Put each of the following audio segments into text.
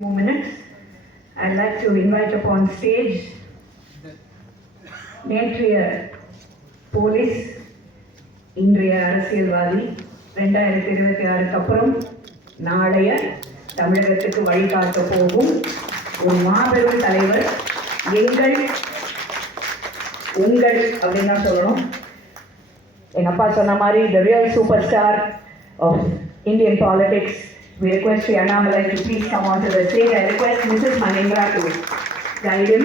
More minutes. I'd like to invite upon stage. நேற்றைய police இன்றைய அரசியல்வாதி ரெண்டாயிரத்தி இருபத்தி ஆறுக்கு அப்புறம் நாளைய தமிழகத்துக்கு வழிகாட்ட போகும் ஒரு மாபெரும் தலைவர் எங்கள் உங்கள் அப்படின்னு தான் சொல்லணும். எங்கள் அப்பா சொன்ன மாதிரி the real superstar of Indian politics we request Sri Annamalai to please come on to the stage. I request Mrs. Manindra to guide him.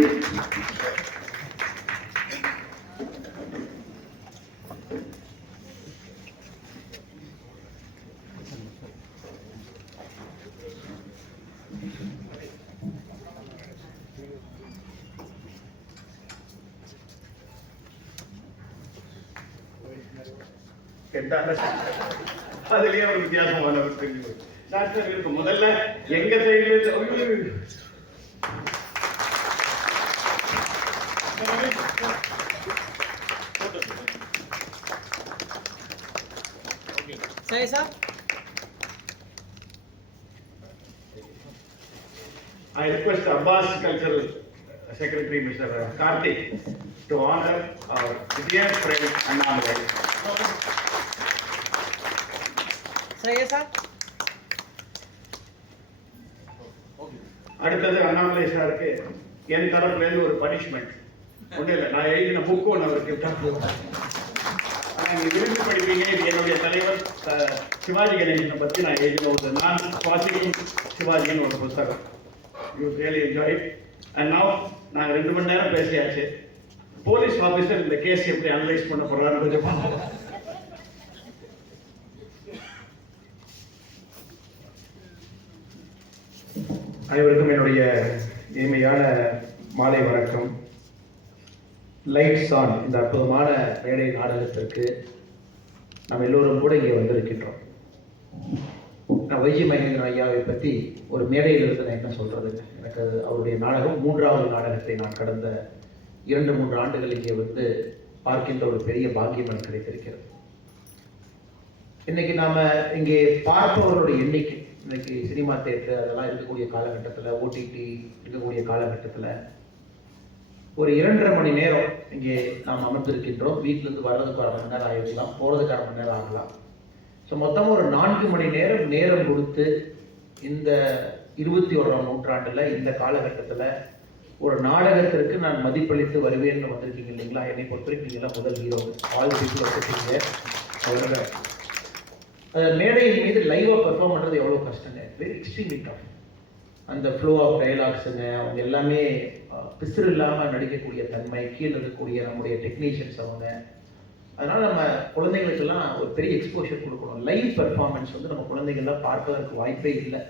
கேட்டாங்க அதுலயே ஒரு வித்தியாசமான ஒரு தெரிஞ்சு போச்சு. டாக்டர் இருக்கு முதல்ல எங்க சைடுல Say sir. I request Abbas Cultural Secretary Mr. Karthik to honor our dear friend Annamalai. Say sir. அடுத்தது அண்ணாமலை சாருக்கு என் தரப்புலேருந்து ஒரு பனிஷ்மெண்ட் ஒன்றும் இல்லை நான் எழுதின புக்கு ஒன்று அவருக்கு தரப்பு நீங்கள் விரும்பி படிப்பீங்க. இது என்னுடைய தலைவர் சிவாஜி கணேசனை பற்றி நான் எழுதின ஒரு நான் சுவாசிக்கும் சிவாஜின்னு ஒரு புத்தகம். You really enjoy and now நாங்கள் ரெண்டு மணி நேரம் பேசியாச்சு. போலீஸ் ஆஃபீஸர் இந்த கேஸ் எப்படி அனலைஸ் பண்ண போகிறான்னு கொஞ்சம் ஐ அனைவருக்கும் என்னுடைய இனிமையான மாலை வணக்கம். லைட்ஸ் ஆன் இந்த அற்புதமான மேடை நாடகத்திற்கு நம்ம எல்லோரும் கூட இங்கே வந்திருக்கின்றோம். நான் வைஜி மகேந்திரன் ஐயாவை பற்றி ஒரு மேடையில் இருந்து நான் என்ன சொல்கிறது எனக்கு அது அவருடைய நாடகம் மூன்றாவது நாடகத்தை நான் கடந்த இரண்டு மூன்று ஆண்டுகள் இங்கே வந்து பார்க்கின்ற ஒரு பெரிய பாக்கியம் எனக்கு கிடைத்திருக்கிறது. இன்னைக்கு நாம இங்கே பார்ப்பவர்களுடைய எண்ணிக்கை. இன்னைக்கு சினிமா தேட்டர் அதெல்லாம் இருக்கக்கூடிய காலகட்டத்தில் ஓடிடி இருக்கக்கூடிய காலகட்டத்தில் ஒரு இரண்டரை மணி நேரம் இங்கே நாம் அமர்ந்திருக்கின்றோம். வீட்டிலேருந்து வர்றதுக்கு அரை மணி நேரம் ஆகிருக்கலாம் போகிறதுக்கு அரை மணி நேரம் ஆகலாம். ஸோ மொத்தம் ஒரு நான்கு மணி நேரம் நேரம் கொடுத்து இந்த இருபத்தி ஓராம் நூற்றாண்டில் இந்த காலகட்டத்தில் ஒரு நாடகத்திற்கு நான் மதிப்பளித்து வருவேன்னு வந்திருக்கீங்க இல்லைங்களா? என்னை பொறுத்தவரைக்கும் நீங்களாம் முதல் ஹீரோ ஆல் பீப்புள் வச்சுருக்கீங்க. அவரோட மேடையின் மீது லைவாக பெர்ஃபார்ம் பண்ணுறது எவ்வளோ கஷ்டங்க? வெரி எக்ஸ்ட்ரீம்லி டஃப் அந்த ஃப்ளோ ஆஃப் டைலாக்ஸுங்க அவங்க எல்லாமே பிசுறு இல்லாமல் நடிக்கக்கூடிய தன்மை கீழே இருக்கக்கூடிய நம்முடைய டெக்னீஷியன்ஸ் அவங்க. அதனால் நம்ம குழந்தைங்களுக்கெல்லாம் ஒரு பெரிய எக்ஸ்போஷர் கொடுக்கணும். லைவ் பெர்ஃபார்மன்ஸ் வந்து நம்ம குழந்தைங்கள்லாம் பார்ப்பதற்கு வாய்ப்பே இல்லை.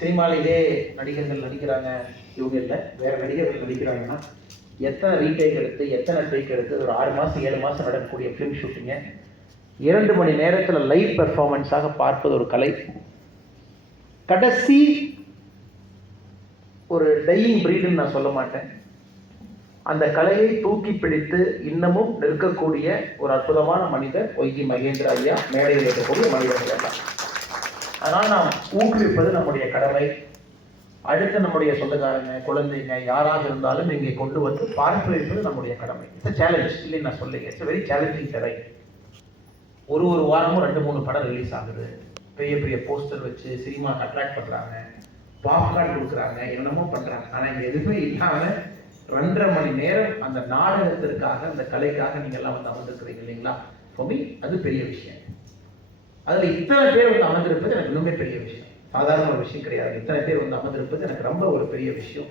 சினிமாவிலே நடிகர்கள் நடிக்கிறாங்க. இவங்க இல்லை வேறு நடிகர்கள் நடிக்கிறாங்கன்னா எத்தனை ரீடேக் எடுத்து எத்தனை டேக் எடுத்து ஒரு ஆறு மாதம் ஏழு மாதம் நடக்கக்கூடிய ஃபிலிம் ஷூட்டிங்கை இரண்டு மணி நேரத்தில் லைவ் பெர்ஃபார்மன்ஸாக பார்ப்பது ஒரு கலை. கடைசி ஒரு டையிங் பிரீடுன்னு நான் சொல்ல மாட்டேன். அந்த கலையை தூக்கி பிடித்து இன்னமும் நிற்கக்கூடிய ஒரு அற்புதமான மனிதர் ஒய்கி மகேந்திர ஐயா. மேடையில் இருக்கக்கூடிய மனிதர்கள் எல்லாம் அதனால் நாம் ஊக்குவிப்பது நம்முடைய கடமை. அடுத்து நம்முடைய சொந்தக்காரங்க குழந்தைங்க யாராக இருந்தாலும் இங்கே கொண்டு வந்து பார்க்க வைப்பது நம்முடைய கடமை. இட்ஸ் சேலஞ்ச் இல்லைன்னு நான் சொல்லுங்க இட்ஸ் வெரி சேலஞ்சிங் கடை ஒரு ஒரு வாரமும் ரெண்டு மூணு படம் ரிலீஸ் ஆகுது. பெரிய பெரிய போஸ்டர் வச்சு சினிமா அட்ராக்ட் பண்ணுறாங்க பாப்கார்ன் கொடுக்குறாங்க என்னமோ பண்ணுறாங்க ஆனால் இங்கே எதுவுமே இல்லாமல் ரெண்டரை மணி நேரம் அந்த நாடகத்திற்காக அந்த கலைக்காக நீங்கள்லாம் எல்லாம் வந்து அமர்ந்திருக்கிறீங்க இல்லைங்களா? ஃபோமி அது பெரிய விஷயம். அதில் இத்தனை பேர் வந்து அமர்ந்திருப்பது எனக்கு இன்னுமே பெரிய விஷயம். சாதாரண ஒரு விஷயம் கிடையாது. இத்தனை பேர் வந்து அமர்ந்திருப்பது எனக்கு ரொம்ப ஒரு பெரிய விஷயம்.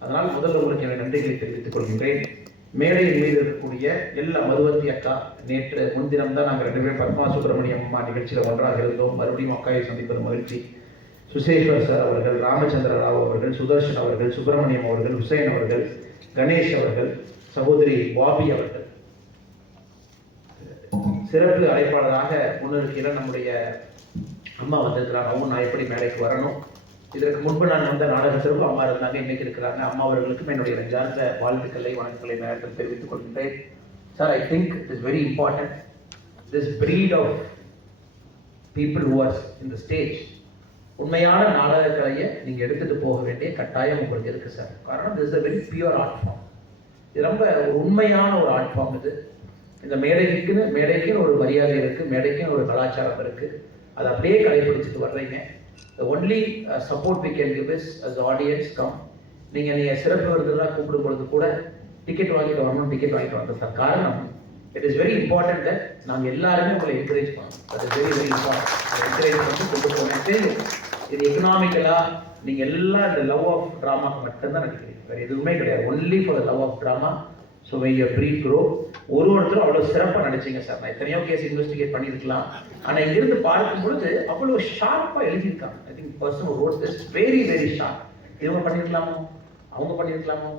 அதனால் முதல்ல உங்களுக்கு என்னை நன்றிகளை தெரிவித்துக் கொள்கின்றேன். மேடையில் மீது இருக்கக்கூடிய எல்லா மதுவந்தி அக்கா நேற்று முன்தினம் தான் நாங்கள் ரெண்டு பேரும் பத்மா சுப்பிரமணியம் அம்மா நிகழ்ச்சியில் ஒன்றாக இருந்தோம். மறுபடியும் அக்காவை சந்திப்பது மகிழ்ச்சி. சுசேஸ்வர் சார் அவர்கள் ராமச்சந்திர ராவ் அவர்கள் சுதர்ஷன் அவர்கள் சுப்பிரமணியம் அவர்கள் ஹுசைன் அவர்கள் கணேஷ் அவர்கள் சகோதரி பாபி அவர்கள். சிறப்பு அழைப்பாளராக முன்னிருக்கிற நம்முடைய அம்மா வந்திருக்கிறாங்க. அவங்க நான் எப்படி மேடைக்கு வரணும்? இதற்கு முன்பு நான் வந்த நாடகத்திற்கும் அம்மா இருந்தாங்க இன்னைக்கு இருக்கிறாங்க. அம்மா அவர்களுக்கும் என்னுடைய நெஞ்சார்ந்த வாழ்த்துக்களை வணக்கங்களை நேரத்தில் தெரிவித்துக் கொள்கின்றேன். Sir I think it is very important this breed of people who are இந்த ஸ்டேஜ் உண்மையான நாடக உண்மையான நாடகக்கலையை எடுத்துகிட்டு போக வேண்டிய கட்டாயம் உங்களுக்கு இருக்குது சார் காரணம் this a very pure art form இது ரொம்ப உண்மையான ஒரு ஆர்ட் ஃபார்ம் இது. இந்த மேடைக்குன்னு மேடைக்குன்னு ஒரு மரியாதை இருக்குது மேடைக்குன்னு ஒரு கலாச்சாரம் இருக்குது அதை அப்படியே கடைபிடிச்சிட்டு வர்றீங்க. The only support we can give is audience come நீங்கள் நீங்கள் சிறப்பு விருதுலாம் கூப்பிடும் பொழுது கூட டிக்கெட் வாங்கிட்டு வரணும் டிக்கெட் வாங்கிட்டு வந்தது காரணம் it is very important that எல்லாருமே உங்களை என்கரேஜ் பண்ணணும். அது வெரி வெரி இம்பார்ட்டன்ட் என்கரேஜ் பண்ணி கொண்டு போனேன் இது எக்கனாமிக்கலாக நீங்கள் எல்லாம் இந்த லவ் ஆஃப் ட்ராமாக்கு மட்டும்தான் நினைக்கிறீங்க. வேறு எதுவுமே கிடையாது. Only for the love of drama so why you pre க்ரோ ஒரு ஒருத்தரும் அவ்வளோ சிறப்பாக நடிச்சிங்க சார். நான் எத்தனையோ கேஸ் இன்வெஸ்டிகேட் பண்ணியிருக்கலாம். ஆனால் இங்கிருந்து பார்க்கும்பொழுது அவ்வளோ ஷார்ப்பாக எழுதியிருக்காங்க. I think person wrote this very very sharp இவங்க பண்ணியிருக்கலாமோ? அவங்க பண்ணியிருக்கலாமோ?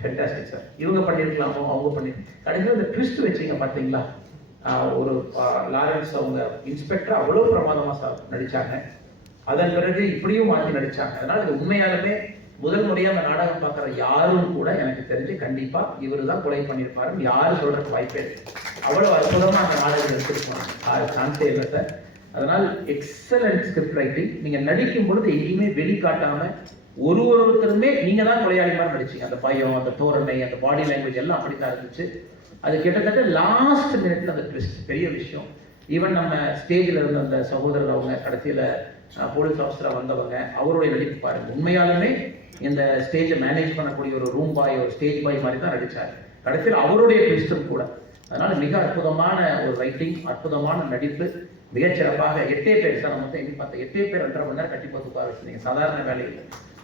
ஃபென்டாஸ்டிக் சார் இவங்க பண்ணியிருக்கலாமோ? அவங்க பண்ணி கடைசியில் இந்த ட்விஸ்ட் வச்சீங்க பார்த்தீங்களா ஒரு லாரன்ஸ் அவங்க இன்ஸ்பெக்டர் அவ்வளோ பிரமாதமாக சார் நடித்தாங்க அதன் பிறகு இப்படியும் மாற்றி நடித்தாங்க அதனால் இது உண்மையாலுமே முதல் முறையாக அந்த நாடகம் பார்க்குற யாரும் கூட எனக்கு தெரிஞ்சு கண்டிப்பாக இவர் தான் கொலை பண்ணியிருப்பாருன்னு யாரும் சொல்கிறதுக்கு வாய்ப்பே இல்லை. அவ்வளோ அற்புதமாக அந்த நாடகம் எடுத்திருப்பாங்க சான்ஸே இல்லை சார். அதனால் எக்ஸலண்ட் ஸ்கிரிப்ட் ரைட்டிங் நீங்கள் நடிக்கும் பொழுது எங்கேயுமே வெளிக்காட்டாமல் ஒரு ஒருத்தருமே நீங்கள் தான் கொலையாளி மாதிரி அந்த பயம் அந்த தோரணை அந்த பாடி லாங்குவேஜ் எல்லாம் அப்படித்தான் இருந்துச்சு. அது கிட்டத்தட்ட லாஸ்ட் மினிட்ல அந்த ட்விஸ்ட் பெரிய விஷயம். ஈவன் நம்ம ஸ்டேஜில் இருந்த அந்த சகோதரர் அவங்க கடைசியில் போலீஸ் ஆஃபீஸராக வந்தவங்க அவருடைய நடிப்பு பாருங்க. உண்மையாலுமே இந்த ஸ்டேஜை மேனேஜ் பண்ணக்கூடிய ஒரு ரூம் பாய் ஒரு ஸ்டேஜ் பாய் மாதிரி தான் நடித்தார் கடைசியில் அவருடைய ட்விஸ்டும் கூட. அதனால் மிக அற்புதமான ஒரு ரைட்டிங் அற்புதமான நடிப்பு. மிகச்சிறப்பாக எட்டே பேர் சார் மொத்தம் எண்ணி பார்த்தா எட்டே பேர் ரெண்டரை மணி நேரம் கட்டி போட்டு வச்சுருந்தீங்க. சாதாரண வேலையில்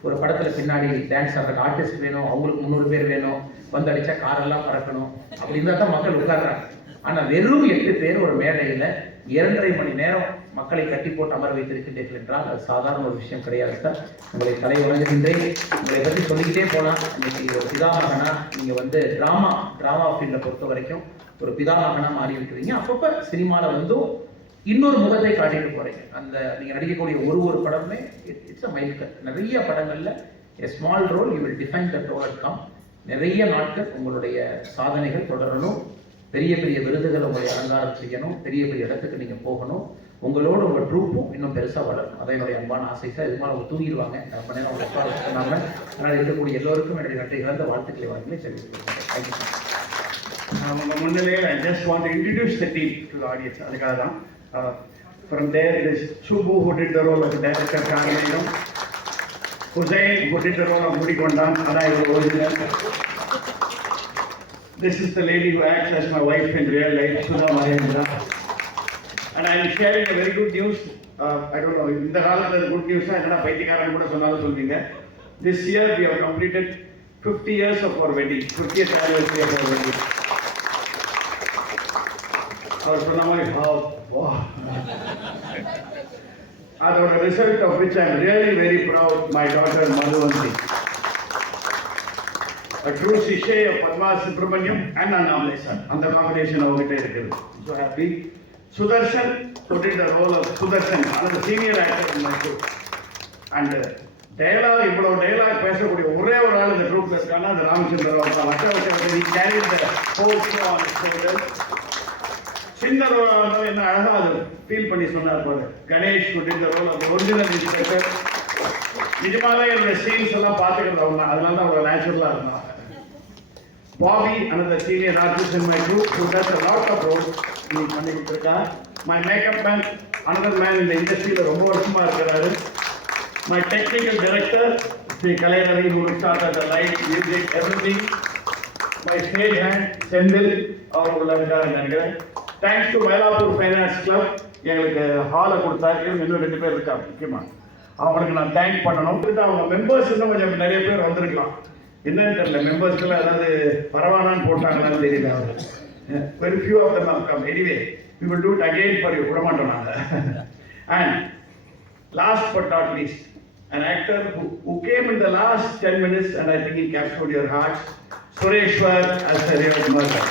ஒரு படத்தில் பின்னாடி டான்ஸ் ஆடுறதுக்கு ஆர்டிஸ்ட் வேணும் அவங்களுக்கு முந்நூறு பேர் வேணும். வந்து அடித்தா காரெல்லாம் பறக்கணும். அப்படின்னு தான் மக்கள் உட்காடுறாங்க ஆனால் வெறும் எட்டு பேர் ஒரு மேடையில் இரண்டரை மணி நேரம் மக்களை கட்டி போட்டு அமர வைத்திருக்கின்றீர்கள் என்றால் அது சாதாரண ஒரு விஷயம் கிடையாது சார். உங்களை தலை வணங்குகின்றேன் உங்களை பற்றி சொல்லிக்கிட்டே போகலாம் இன்னைக்கு ஒரு பிதாமகனா நீங்கள் வந்து ட்ராமா ட்ராமா ஃபீல்டை பொறுத்த வரைக்கும் ஒரு பிதாமகனாக மாறி இருக்கிறீங்க அப்பப்போ சினிமாவில் வந்தும் இன்னொரு முகத்தை காட்டிட்டு போறீங்க. அந்த நீங்கள் நடிக்கக்கூடிய ஒரு ஒரு படமே இட்ஸ் அ மைல் கட் நிறைய படங்களில் a small role you will define the role come நிறைய நாட்கள் உங்களுடைய சாதனைகள் தொடரணும். பெரிய பெரிய விருதுகளை உங்களை அலங்காரம் செய்யணும் பெரிய பெரிய இடத்துக்கு நீங்கள் போகணும். உங்களோட உங்கள் ட்ரூப்பும் இன்னும் பெருசாக வளரணும். அதான் என்னுடைய அன்பான ஆசை. சார் இது மாதிரி அவங்க தூங்கிடுவாங்க. ரொம்ப நேரம் அவங்க உட்கார வச்சுருந்தாங்க. அதனால் இருக்கக்கூடிய எல்லோருக்கும் என்னுடைய நன்றி. கலந்த வாழ்த்துக்களை வழங்கி தெரிவித்துக்கிறேன் தேங்க்யூ சார் உங்க முன்னிலையில் I just want to introduce the team to the audience அதுக்காக தான் from there it is Subbu who did the role of the காரணம் Hussain who did the role of Mudikondan அதான் இவர் original This is the lady who acts as my wife in real life, Sudha Mahendra. And I am sharing a very good news. Uh, I don't know, the காலத்தில் good நியூஸா என்னடா பைத்தியக்காரன் கூட சொன்னாலும் சொல்வீங்க this year we have completed 50 years of our wedding, 50th anniversary of our wedding. அவர் சொன்ன மாதிரி "Oh, wow." அதோட result of which I am really very proud my daughter Madhuvanthi A true சிஷே பத்மா சுப்ரமணியம் அண்ட் அண்ணாமலை சார் அந்த combination அவங்ககிட்ட இருக்குது so happy Sudarshan did role of Sudarshan அந்த senior actor in and dialogue இவ்வளோ டயலாக் பேசக்கூடிய ஒரே ஒரு ஆள் இந்த ட்ரூப்ல இருக்காங்கன்னா அந்த ராமச்சந்திர ராவ் தான் லட்ச லட்சம் சின்ன என்ன அழகாக அது ஃபீல் பண்ணி சொன்னார் பாரு. கணேஷ் குட்டின் ரோல் ஆஃப் ஒரிஜினல் இன்ஸ்பெக்டர் நிஜமாவே என்னோட சீன்ஸ் எல்லாம் பார்த்துக்கிறது அவங்க அதனால தான் அவங்க நேச்சுரலா இருந்தாங்க Bobby another senior artist in my group who does lot lot of roles நீ பண்ணி கொடுத்துருக்கா my makeup man another man இந்த இண்டஸ்ட்ரியில் ரொம்ப வருஷமா இருக்கிறாரு. My technical director Sri Kalainagari who looks after the light music everything. My stage hand Senthil அவர் இருக்காருன்னு நினைக்கிறேன். Thanks to Mylapore finance club எங்களுக்கு ஹாலை கொடுத்தாரு. இன்னும் ரெண்டு பேர் இருக்காங்க. முக்கியமாக அவங்களுக்கு நான் தேங்க் பண்ணணும். அவங்க மெம்பர்ஸ் இன்னும் கொஞ்சம் நிறைய பேர் வந்திருக்கலாம். என்னன்னு தெரியல மெம்பர்ஸ்க்கெல்லாம் ஏதாவது பரவானான்னு போட்டாங்களான்னு தெரியல அவர். Very few of them have come anyway we will do it again for you விட மாட்டோம் நாங்கள் and last but not least an actor who, who came in the last 10 minutes and I think he captured your hearts, Sureshwar as the real murder.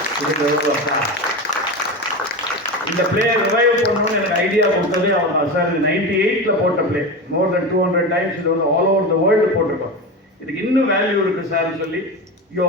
இந்த player revive பண்ணணும். Idea கொடுத்தது அவன் sir ninety எயிட்டில் போட்ட play more than two hundred times இது வந்து all over the world போட்டிருக்கோம். இதுக்கு இன்னும் வேல்யூ இருக்கு சார்னு சொல்லி யோ